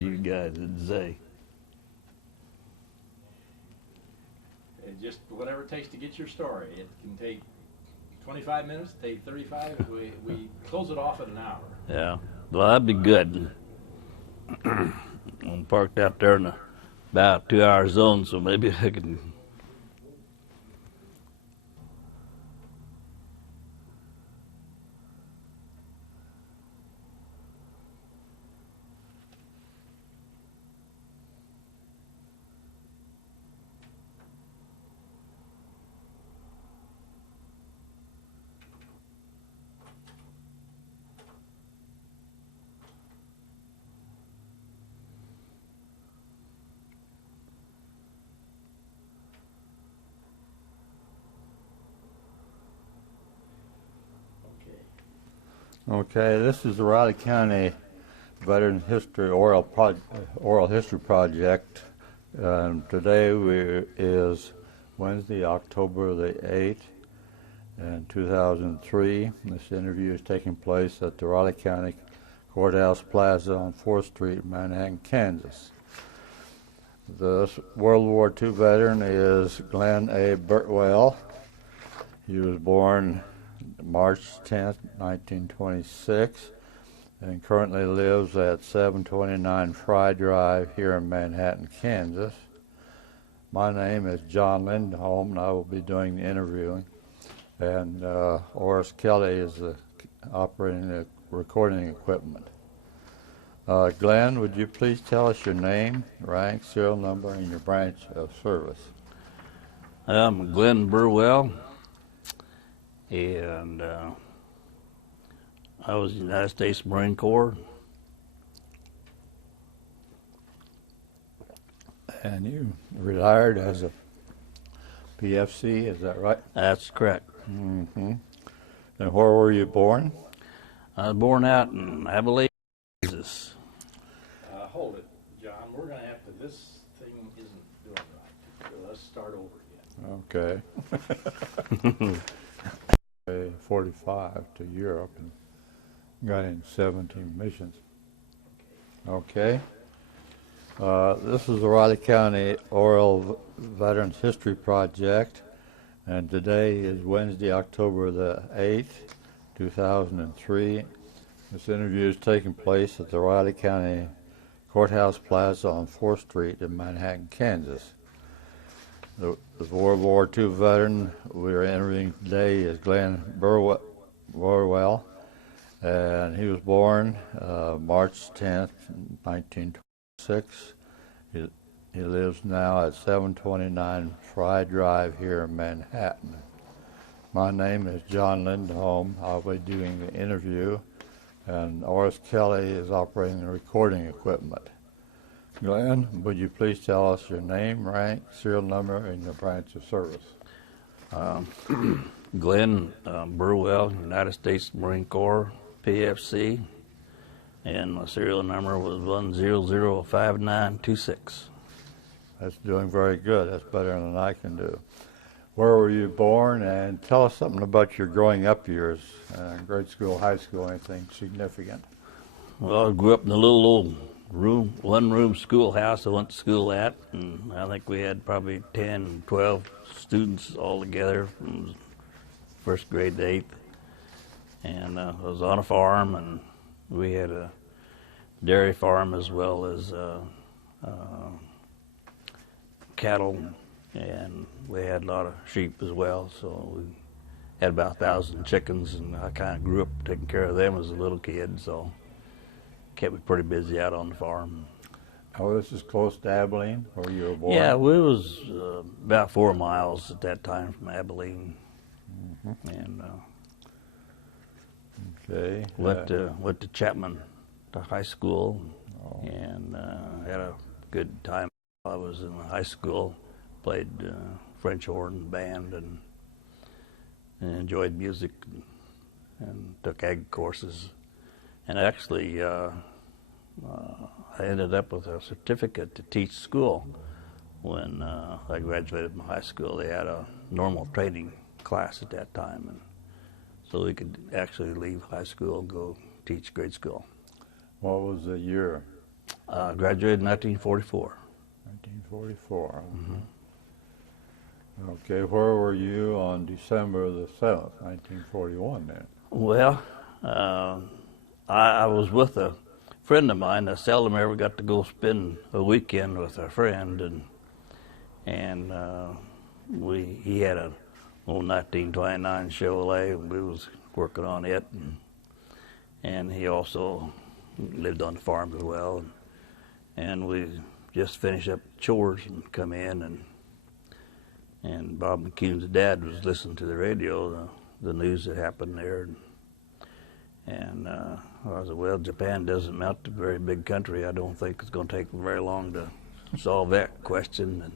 You guys would say. And just whatever it takes to get your story. It can take 25 minutes, take 35. We close it off at an hour. Yeah. Well, that'd be good. I'm parked out there in about 2 hour zone, so maybe I can. Okay, this is the Riley County Veteran History Oral History Project. Today is Wednesday, October the 8th, in 2003. This interview is taking place at the Riley County Courthouse Plaza on 4th Street, Manhattan, Kansas. This World War II veteran is Glen A. Burwell. He was born March 10th, 1926, and currently lives at 729 Fry Drive here in Manhattan, Kansas. My name is John Lindholm, and I will be doing the interviewing. And Oris Kelly is operating the recording equipment. Glenn, would you please tell us your name, rank, serial number, and your branch of service? I'm Glen Burwell, and I was in the United States Marine Corps. And you retired as a PFC, is that right? That's correct. Mm-hmm. And where were you born? I was born out in Abilene, Kansas. Hold it, John. We're going to have to, this thing isn't doing right. So let's start over again. Okay. 45 to Europe and got in 17 missions. Okay. This is the Riley County Oral Veterans History Project, and today is Wednesday, October the 8th, 2003. This interview is taking place at the Riley County Courthouse Plaza on 4th Street in Manhattan, Kansas. The World War II veteran we are interviewing today is Glen Burwell, and he was born March 10th, 1926. He lives now at 729 Fry Drive here in Manhattan. My name is John Lindholm. I'll be doing the interview, and Oris Kelly is operating the recording equipment. Glenn, would you please tell us your name, rank, serial number, and your branch of service? Glen Burwell, United States Marine Corps, PFC, and my serial number was 1005926. That's doing very good. That's better than I can do. Where were you born? And tell us something about your growing up years, grade school, high school, anything significant. Well, I grew up in a little old one-room schoolhouse I went to school at, and I think we had probably 10, 12 students all together from first grade to 8th. And I was on a farm, and we had a dairy farm as well as cattle, and we had a lot of sheep as well, so we had about 1,000 chickens, and I kind of grew up taking care of them as a little kid, so kept me pretty busy out on the farm. Oh, this is close to Abilene, where you were born? Yeah, we was about 4 miles at that time from Abilene. Mm-hmm. And okay. Went to Chapman to high school, and had a good time. I was in high school, played French horn band, and enjoyed music, and took ag courses. And actually, I ended up with a certificate to teach school. When I graduated from high school, they had a normal training class at that time, and so we could actually leave high school and go teach grade school. What was the year? Graduated in 1944. 1944. Okay, where were you on December the 7th, 1941 then? Well, I was with a friend of mine. I seldom ever got to go spend a weekend with a friend, and he had an old 1929 Chevrolet, and we was working on it, and he also lived on the farm as well, and we just finished up chores and come in, and Bob McCune's dad was listening to the radio, the news that happened there, and I said, well, Japan doesn't amount to a very big country. I don't think it's going to take very long to solve that question.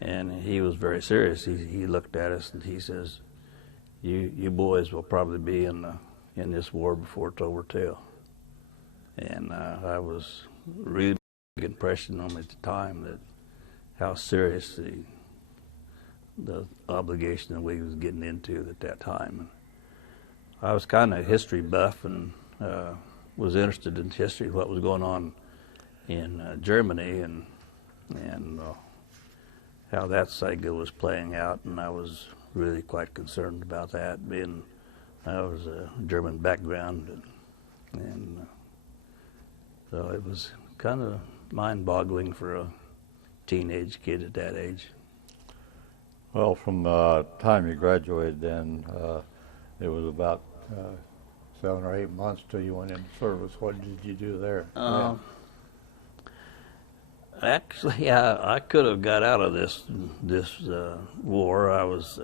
And he was very serious. He looked at us and he says, "You boys will probably be in this war before it's over too." And I was really big impression on me at the time that how serious the obligation that we was getting into at that time. I was kind of a history buff and was interested in history, what was going on in Germany and how that saga was playing out, and I was really quite concerned about that, being I was a German background, and so it was kind of mind-boggling for a teenage kid at that age. Well, from the time you graduated then, it was about 7 or 8 months till you went into service. What did you do there? Actually, I could have got out of this war. I was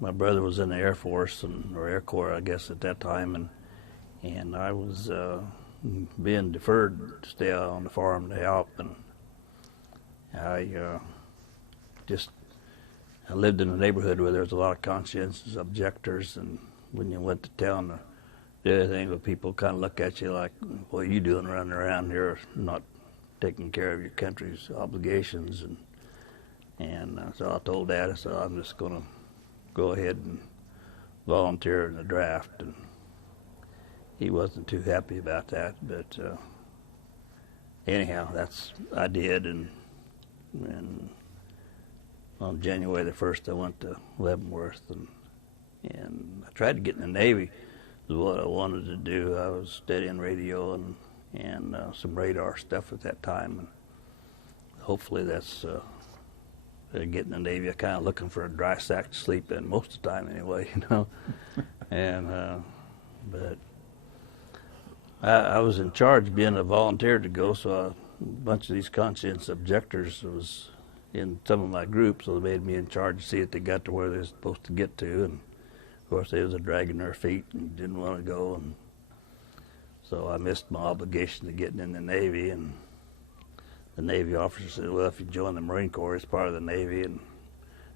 my brother was in the Air Force or Air Corps, I guess, at that time, and I was being deferred to stay out on the farm to help, and I lived in a neighborhood where there was a lot of conscientious objectors, and when you went to town, the other thing was people kind of look at you like, what are you doing running around here not taking care of your country's obligations? And so I told Dad, I said, I'm just going to go ahead and volunteer in the draft, and he wasn't too happy about that, but anyhow, I did, and on January the 1st, I went to Leavenworth, and I tried to get in the Navy. Is what I wanted to do. I was studying radio and some radar stuff at that time, and hopefully that's getting in the Navy. I'm kind of looking for a dry sack to sleep in most of the time, anyway, you know. And but I was in charge, being a volunteer to go, so a bunch of these conscientious objectors was in some of my groups, so they made me in charge to see if they got to where they were supposed to get to, and of course they was dragging their feet and didn't want to go, and so I missed my obligation to getting in the Navy, and the Navy officer said, well, if you join the Marine Corps, it's part of the Navy, and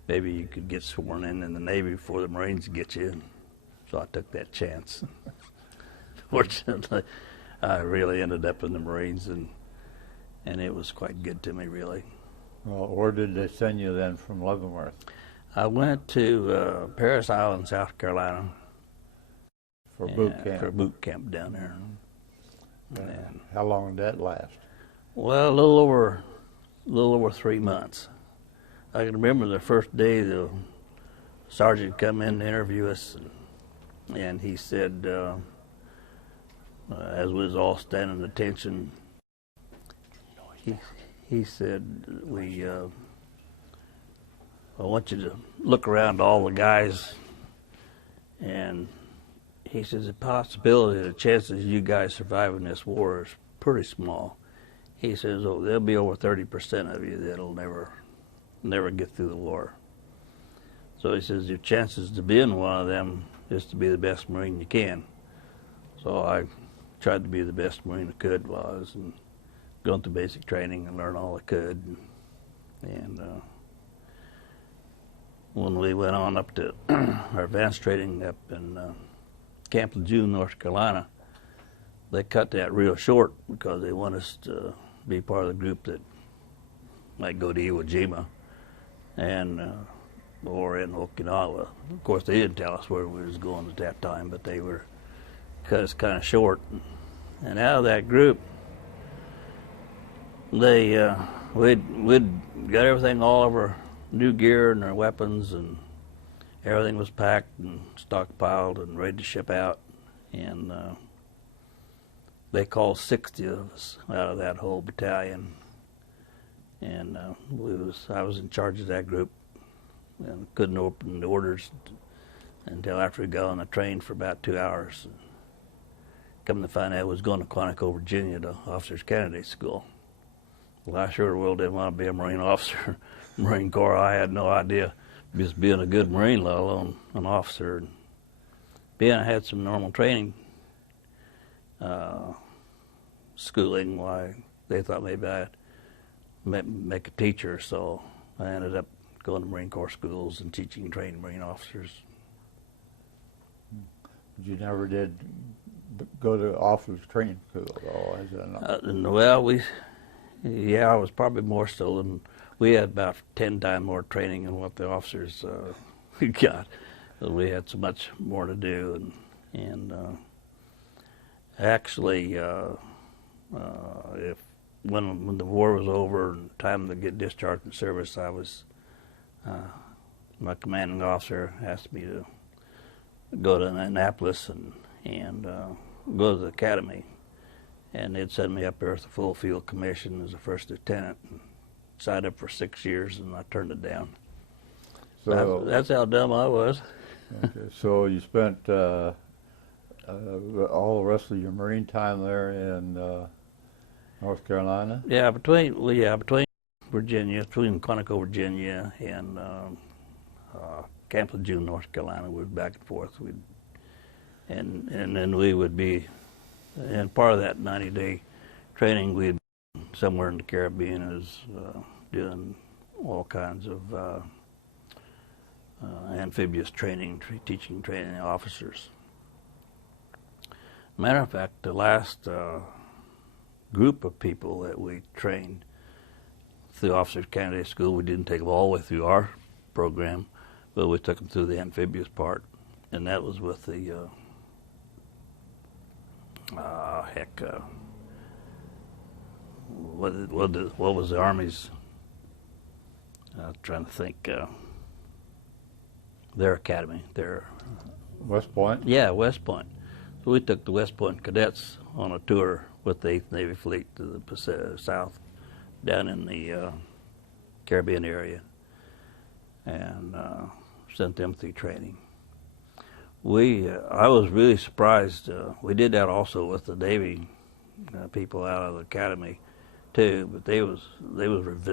maybe you could get sworn in the Navy before the Marines get you, and so I took that chance. Fortunately, I really ended up in the Marines, and it was quite good to me, really. Well, where did they send you then from Leavenworth? I went to Paris Island, South Carolina. For boot camp? For boot camp down there. And how long did that last? Well, a little over 3 months. I can remember the first day the sergeant come in to interview us, and he said, as we was all standing at attention, he said, I want you to look around to all the guys, and he says the possibility, the chances of you guys surviving this war is pretty small. He says, oh, there'll be over 30% of you that'll never get through the war. So he says your chances to be in one of them is to be the best Marine you can. So I tried to be the best Marine I could while I was going through basic training and learn all I could. And when we went on up to our advanced training up in Camp Lejeune, North Carolina, they cut that real short because they want us to be part of the group that might go to Iwo Jima and or in Okinawa. Of course, they didn't tell us where we was going at that time, but they were cut us kind of short. And out of that group, we'd got everything, all of our new gear and our weapons, and everything was packed and stockpiled and ready to ship out. And they called 60 of us out of that whole battalion. And I was in charge of that group, and couldn't open the orders until after we got on the train for about 2 hours. Come to find out I was going to Quantico, Virginia to Officers Candidate School. Well, I sure well didn't want to be a Marine officer. Marine Corps, I had no idea just being a good Marine, let alone an officer. And being I had some normal training, schooling, why they thought maybe I'd make a teacher, so I ended up going to Marine Corps schools and teaching and training Marine officers. But you never did go to officers training school, though, is that not? Well, I was probably more so than, we had about 10 times more training than what the officers got. We had so much more to do, and actually, when the war was over and time to get discharged from service, I was my commanding officer asked me to go to Annapolis and go to the academy, and they'd send me up there with a full field commission as a first lieutenant, and signed up for 6 years, and I turned it down. So that's how dumb I was. Okay, so you spent all the rest of your Marine time there in North Carolina? Yeah, between Virginia, between Quantico, Virginia, and Camp Lejeune, North Carolina, we were back and forth. And then we would be, and part of that 90-day training, we'd be somewhere in the Caribbean as doing all kinds of amphibious training, teaching, training officers. Matter of fact, the last group of people that we trained through Officers Candidate School, we didn't take them all the way through our program, but we took them through the amphibious part, and that was with the what was the Army's? I'm trying to think. Their academy, their West Point. Yeah, West Point. So we took the West Point cadets on a tour with the 8th Navy Fleet to the Pacific, South, down in the Caribbean area, and sent them through training. I was really surprised. We did that also with the Navy people out of the academy too, but they was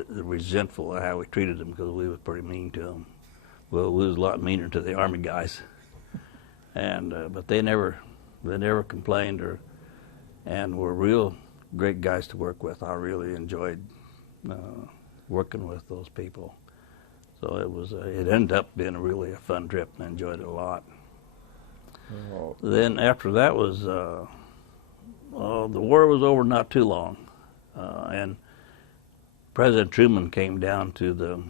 resentful of how we treated them because we was pretty mean to them. Well, we was a lot meaner to the Army guys, and but they never complained and were real great guys to work with. I really enjoyed working with those people. So it ended up being really a fun trip, and I enjoyed it a lot. Oh. Then after that was the war was over not too long, and President Truman came down to the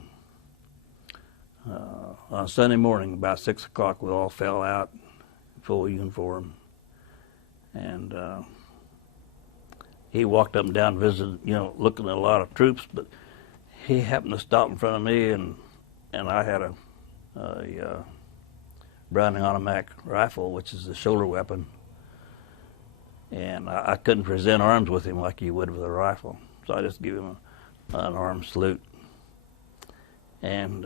on Sunday morning about 6 o'clock. We all fell out, full uniform, and he walked up and down, visiting, looking at a lot of troops. But he happened to stop in front of me, and I had a Browning automatic rifle, which is a shoulder weapon, and I couldn't present arms with him like you would with a rifle, so I just gave him an arm salute, and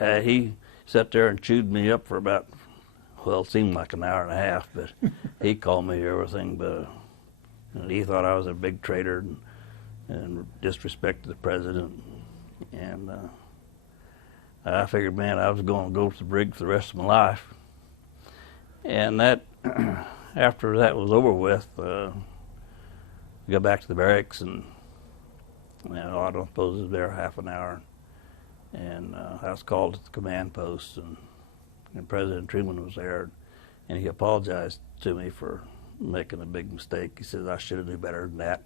he sat there and chewed me up for about, well, it seemed like an hour and a half, but he called me everything but he thought I was a big traitor and disrespected the president, and I figured, man, I was going to go to the brig for the rest of my life. And that, after that was over with, we got back to the barracks, and I don't suppose I was there half an hour. And I was called to the command post, and President Truman was there, and he apologized to me for making a big mistake. He said I should have knew better than that,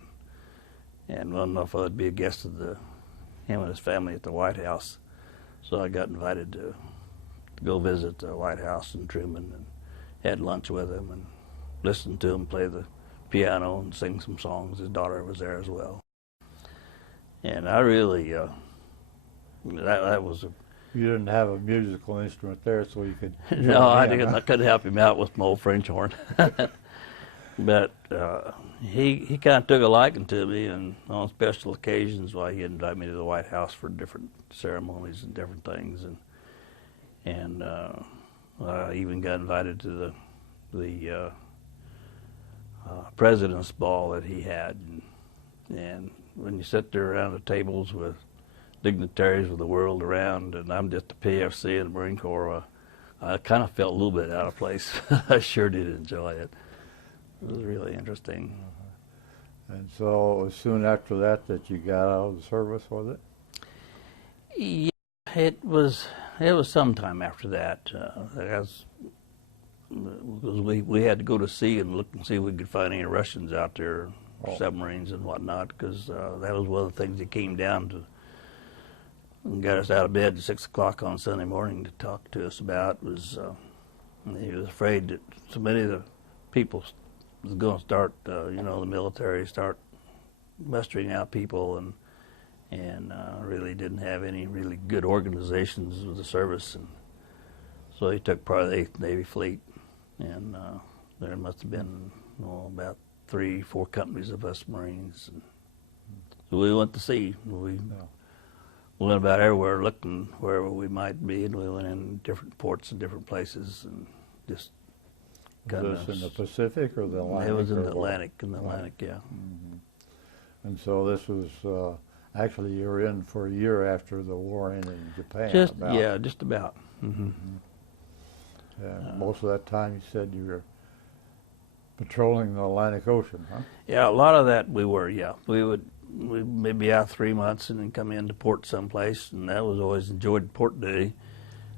and I don't know if I would be a guest of him and his family at the White House. So I got invited to go visit the White House and Truman, and had lunch with him and listened to him play the piano and sing some songs. His daughter was there as well. And I really, that was a... You didn't have a musical instrument there, so you could... No, I didn't. I couldn't help him out with my old French horn. But he kind of took a liking to me, and on special occasions, he'd invite me to the White House for different ceremonies and different things, and I even got invited to the president's ball that he had, and when you sit there around the tables with dignitaries of the world around, and I'm just the PFC in the Marine Corps, I kind of felt a little bit out of place. I sure did enjoy it. It was really interesting. And so it was soon after that you got out of the service, was it? Yeah, it was sometime after that. Because we had to go to sea and look and see if we could find any Russians out there, submarines and whatnot, because that was one of the things that came down to and got us out of bed at 6 o'clock on Sunday morning to talk to us about. Was he was afraid that so many of the people was going to start, the military start mustering out people, and really didn't have any really good organizations with the service, and so he took part of the 8th Navy Fleet, and there must have been about 3-4 companies of us Marines, and so we went to sea. We went about everywhere looking wherever we might be, and we went in different ports and different places, and just was this in the Pacific or the Atlantic? It was in the Atlantic, yeah. Mm-hmm. And so this was, actually you were in for a year after the war ended in Japan. Just about. Mm-hmm. Mm-hmm. Yeah, most of that time you said you were patrolling the Atlantic Ocean, huh? Yeah, a lot of that we were, yeah. We'd maybe out 3 months and then come into port someplace, and that was always enjoyed port duty.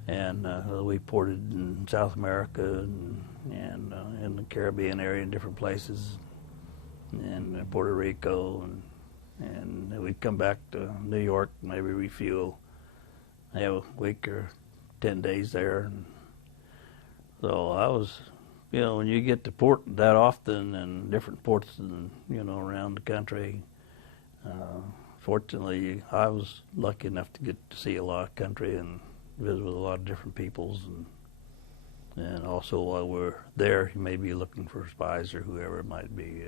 And we ported in South America and in the Caribbean area in different places, and Puerto Rico, and we'd come back to New York, maybe refuel, have a week or 10 days there. And so I was, when you get to port that often and different ports and around the country, fortunately I was lucky enough to get to see a lot of country and visit with a lot of different peoples, and also while we're there, you may be looking for spies or whoever it might be,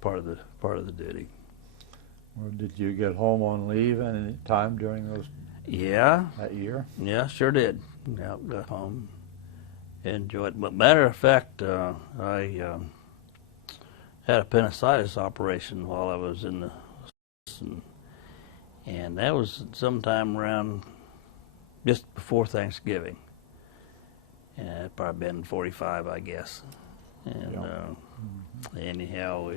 part of the duty. Well, did you get home on leave any time during that year? Yeah, sure did. Yeah, got home, enjoyed it. But matter of fact, I had a appendicitis operation while I was in the, and that was sometime around just before Thanksgiving. Yeah, it probably been 45, I guess. And anyhow,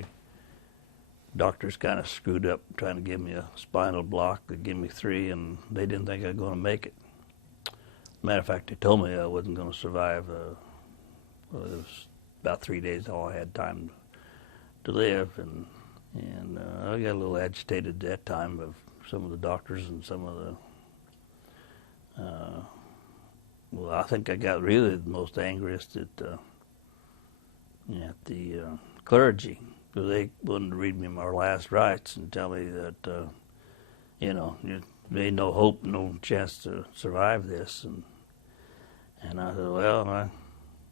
doctors kind of screwed up trying to give me a spinal block. They gave me 3, and they didn't think I was going to make it. Matter of fact, they told me I wasn't going to survive. It was about 3 days all I had time to live, and I got a little agitated at that time of some of the doctors and some of the. Well, I think I got really the most angriest at the clergy, because they wanted to read me my last rites and tell me that, you made no hope, no chance to survive this. And I said, well, of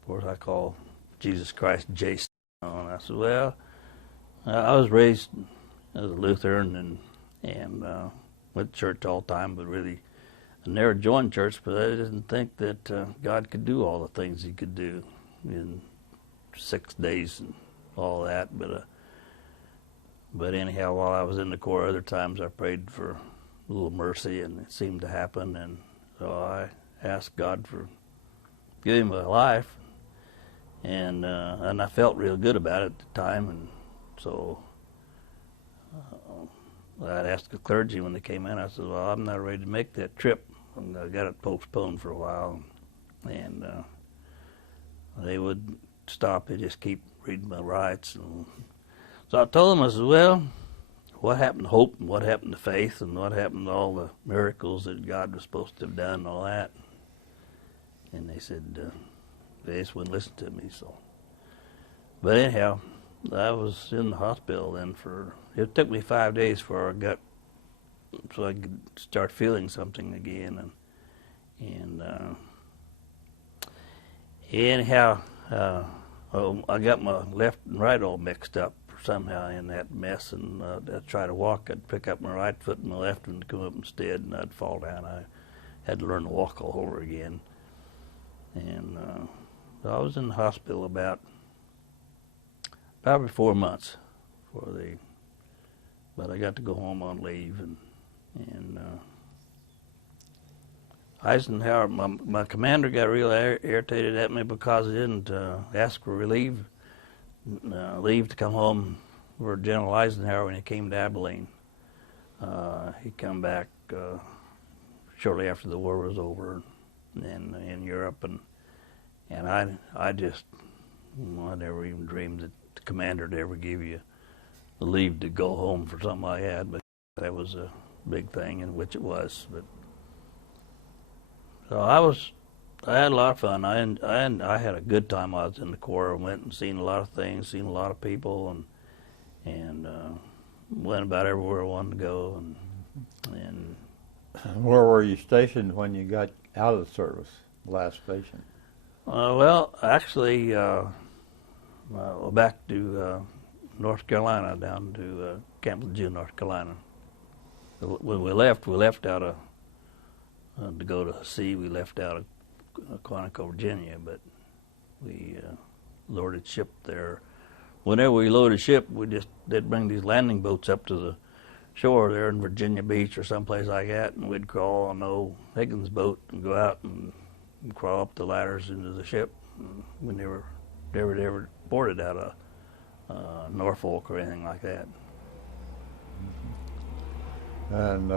course I call Jesus Christ Jason. And I said, well, I was raised as a Lutheran and went to church all the time, but really I never joined church, but I didn't think that God could do all the things he could do in 6 days and all that. But anyhow, while I was in the Corps, other times I prayed for a little mercy, and it seemed to happen. And so I asked God for giving me a life, and I felt real good about it at the time. And so I'd asked the clergy when they came in. I said, well, I'm not ready to make that trip. I got it postponed for a while, and they would stop and just keep reading my rites. And so I told them, I said, well, what happened to hope, and what happened to faith, and what happened to all the miracles that God was supposed to have done and all that? And they said, they just wouldn't listen to me. So, but anyhow, I was in the hospital then it took me 5 days for so I could start feeling something again, and anyhow, I got my left and right all mixed up somehow in that mess, and I'd try to walk, I'd pick up my right foot and my left one would come up instead, and I'd fall down. I had to learn to walk all over again, and so I was in the hospital about probably 4 months but I got to go home on leave, and Eisenhower, my commander got real irritated at me because I didn't ask for leave to come home for General Eisenhower when he came to Abilene. He come back shortly after the war was over in Europe, and I never even dreamed that the commander would ever give you the leave to go home for something I had, but that was a big thing, in which it was. But so I had a lot of fun. I had a good time while I was in the Corps. I went and seen a lot of things, seen a lot of people, and went about everywhere I wanted to go. And where were you stationed when you got out of the service? Last station? Well, actually, back to North Carolina, down to Camp Lejeune, North Carolina. When we left out of to go to sea. We left out of Quantico, Virginia, but we loaded ship there. Whenever we loaded ship, they'd bring these landing boats up to the shore there in Virginia Beach or someplace like that, and we'd crawl on old Higgins' boat and go out and crawl up the ladders into the ship. And we never boarded out of Norfolk or anything like that. And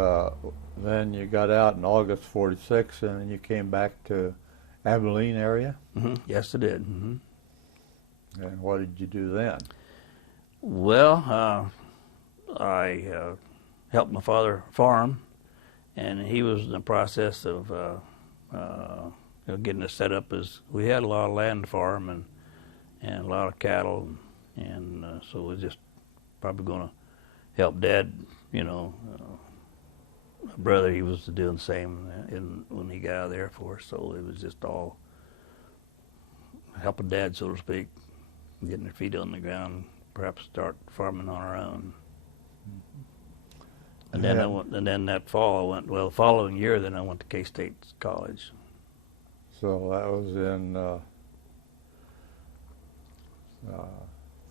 then you got out in August '46, and then you came back to Abilene area? Mm-hmm. Yes, I did. Mm-hmm. And what did you do then? Well, I helped my father farm, and he was in the process of getting us set up. As we had a lot of land to farm and a lot of cattle, and so we're just probably going to help Dad. My brother, he was doing the same when he got out of the Air Force, so it was just all helping Dad, so to speak, getting their feet on the ground, perhaps start farming on our own. And then that fall I went. Well, the following year, then I went to K-State College. So that was in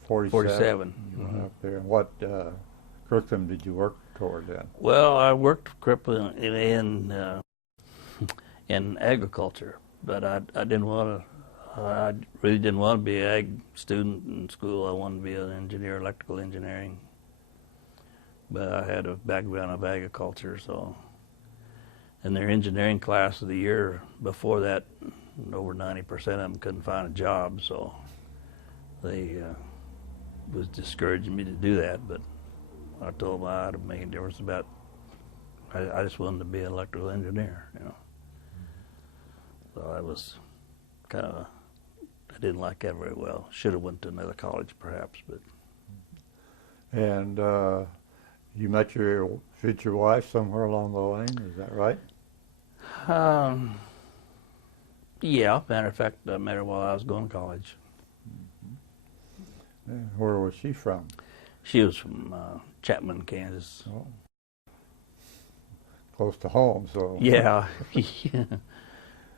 47. 47. You went up there. And what curriculum did you work toward then? Well, I worked curriculum in agriculture, but I didn't want to. I really didn't want to be an ag student in school. I wanted to be an engineer, electrical engineering. But I had a background of agriculture, so in their engineering class of the year before that, over 90% of them couldn't find a job, so they was discouraging me to do that. But I told them I had to make a difference about. I just wanted to be an electrical engineer, So I was kind of. I didn't like that very well. Should have went to another college, perhaps, but. And you met your future wife somewhere along the line, is that right? Yeah, matter of fact, I met her while I was going to college. Mm-hmm. And where was she from? She was from Chapman, Kansas. Oh. Close to home, so. Yeah.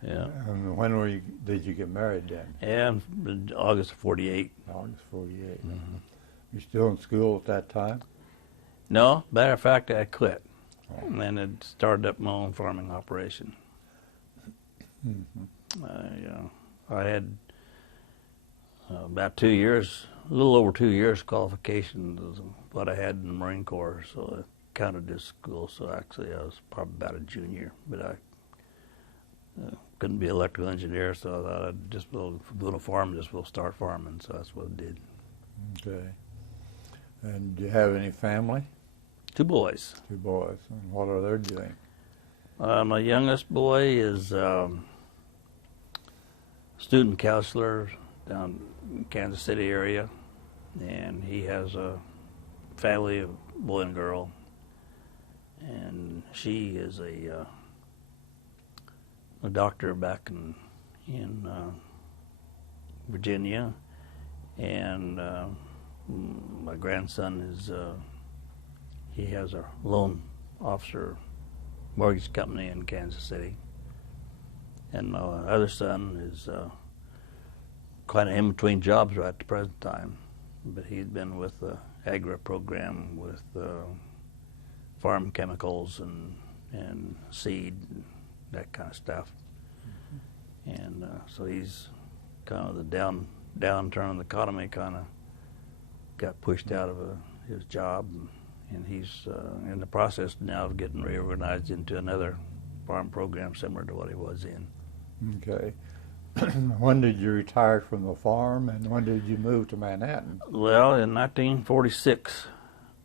Yeah. And when did you get married then? Yeah, in August of '48. August '48. Mm-hmm. You still in school at that time? No, matter of fact, I quit. Oh. And then it started up my own farming operation. Mm-hmm. I had about 2 years, a little over 2 years qualifications of what I had in the Marine Corps, so I counted as school. So actually, I was probably about a junior, but I couldn't be an electrical engineer, so I thought I'd just go to farm, we'll start farming. So that's what I did. Okay. And do you have any family? 2 boys. 2 boys. And what are they doing? My youngest boy is student counselor down in Kansas City area, and he has a family of boy and girl, and she is a doctor back in Virginia, and my grandson is he has a loan officer mortgage company in Kansas City, and my other son is kind of in between jobs right at the present time, but he's been with the Agra program with farm chemicals and seed, and that kind of stuff. And so he's kind of the downturn in the economy kind of got pushed out of his job, and he's in the process now of getting reorganized into another farm program similar to what he was in. Okay. When did you retire from the farm, and when did you move to Manhattan? Well, in 1946,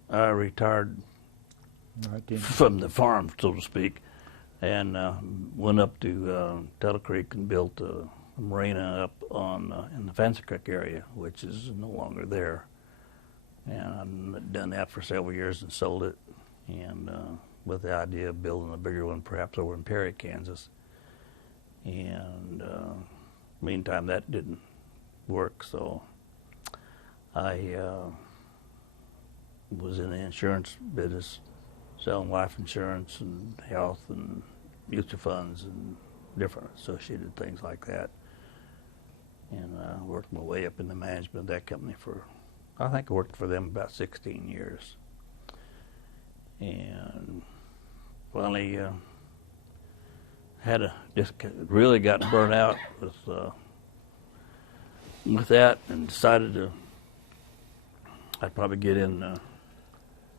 I retired from the farm, so to speak, and went up to Tuttle Creek and built a marina up in the Fancy Creek area, which is no longer there. And I've done that for several years and sold it, and with the idea of building a bigger one, perhaps over in Perry, Kansas. And meantime, that didn't work, so I was in the insurance business, selling life insurance and health and mutual funds and different associated things like that. And I worked my way up in the management of that company for, I think I worked for them about 16 years. And finally just really got burnt out with that, and decided I'd probably get in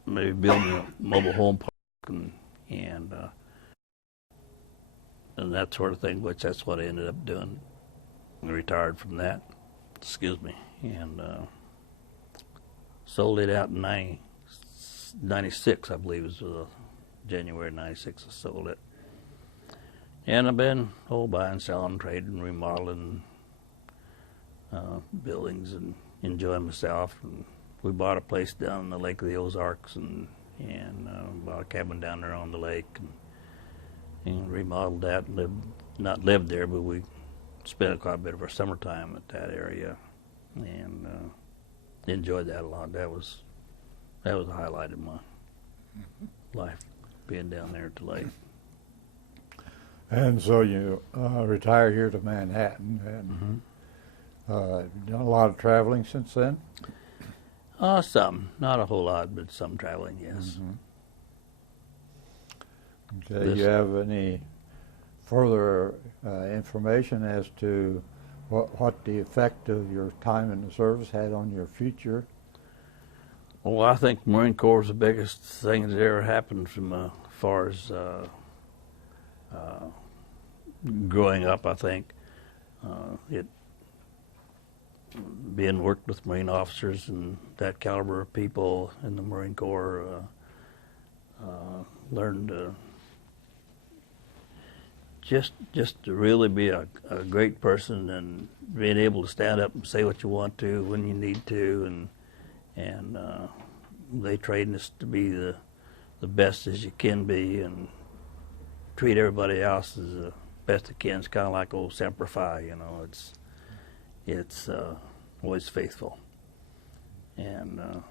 maybe building a mobile home park and that sort of thing, which that's what I ended up doing. I retired from that, excuse me, and sold it out in 96, I believe it was January 96 I sold it. And I've been buying, selling, trading, remodeling buildings and enjoying myself. And we bought a place down in the Lake of the Ozarks and bought a cabin down there on the lake and remodeled that. Not lived there, but we spent quite a bit of our summertime at that area and enjoyed that a lot. That was a highlight of my life, being down there at the lake. And so you retired here to Manhattan, and you've done a lot of traveling since then? Some. Not a whole lot, but some traveling, yes. Okay. Do you have any further information as to what the effect of your time in the service had on your future? Well, I think the Marine Corps is the biggest thing that ever happened from as far as growing up. I think it being worked with Marine officers and that caliber of people in the Marine Corps, learned just to really be a great person and being able to stand up and say what you want to when you need to, and they train us to be the best as you can be and treat everybody else as the best you can. It's kind of like old Semper Fi, you know. It's always faithful. And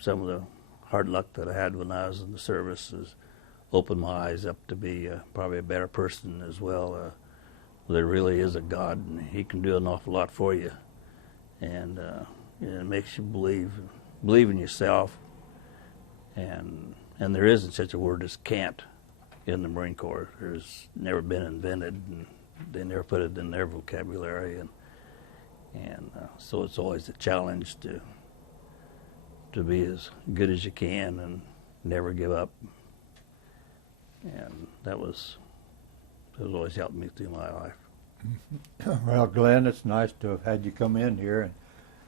some of the hard luck that I had when I was in the service has opened my eyes up to be probably a better person as well. There really is a God, and He can do an awful lot for you. And it makes you believe in yourself. And there isn't such a word as can't in the Marine Corps. There's never been invented, and they never put it in their vocabulary. And so it's always a challenge to be as good as you can and never give up. And that was always helped me through my life. Well, Glenn, it's nice to have had you come in here and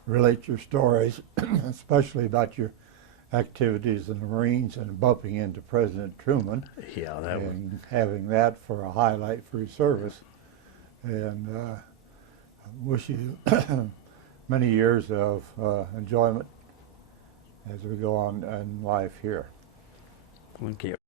relate your stories, especially about your activities in the Marines and bumping into President Truman. Yeah, and having that for a highlight for your service. And I wish you many years of enjoyment as we go on in life here. Thank you.